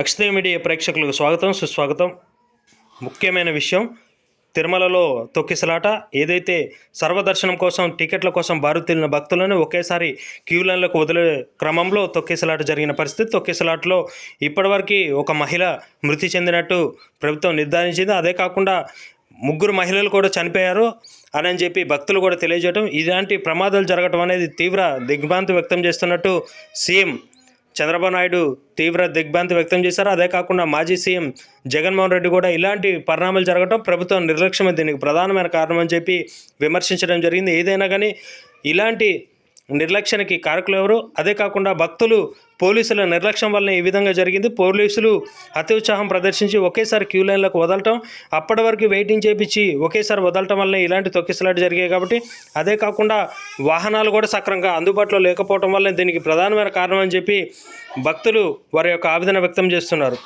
అక్షయ media ప్రేక్షకులకు స్వాగతం సుస్వాగతం. ముఖ్యమైన విషయం, తిరుమలలో తొక్కిసలాట. ఏదైతే సర్వదర్శనం కోసం టికెట్ల కోసం బారుతీరిన భక్తులను ఒకేసారి క్యూ లైన్లకు వదిలే క్రమంలో తొక్కిసలాట జరిగిన పరిస్థితి. తొక్కిసలాటలో ఇప్పటివరకు ఒక మహిళ మృతి చెందినట్టు ప్రభుత్వం నిర్ధారించింది. అదే కాకుండా 3 మహిళలు కూడా చనిపోయారు అని చెప్పి భక్తులు కూడా తెలియజేయడం, ఇలాంటి ప్రమాదాలు జరగడం అనేది తీవ్ర దిగ్భ్రాంతి వ్యక్తం చేస్తున్నట్టు సీఎం చంద్రబాబు నాయుడు తీవ్ర దిగ్భ్రాంతి వ్యక్తం చేశారు. అదే కాకుండా మాజీ సీఎం జగన్మోహన్ రెడ్డి కూడా ఇలాంటి పరిణామాలు జరగడం ప్రభుత్వం నిర్లక్ష్యమే దీనికి ప్రధానమైన కారణం అని చెప్పి విమర్శించడం జరిగింది. ఏదైనా కానీ ఇలాంటి నిర్లక్ష్యానికి కారకులు ఎవరు? అదే కాకుండా భక్తులు పోలీసుల నిర్లక్ష్యం వల్ల ఈ విధంగా జరిగింది. పోలీసులు అతి ఉత్సాహం ప్రదర్శించి ఒకేసారి క్యూ లైన్లకు వదలటం, అప్పటి వరకు వెయిటింగ్ చేయించి ఒకేసారి వదలటం వల్ల ఇలాంటి తొక్కిసలాట జరిగాయి. కాబట్టి అదే కాకుండా వాహనాలు కూడా సక్రమంగా అందుబాటులో లేకపోవడం వల్ల దీనికి ప్రధానమైన కారణం అని చెప్పి భక్తులు వారి యొక్క ఆవేదన వ్యక్తం చేస్తున్నారు.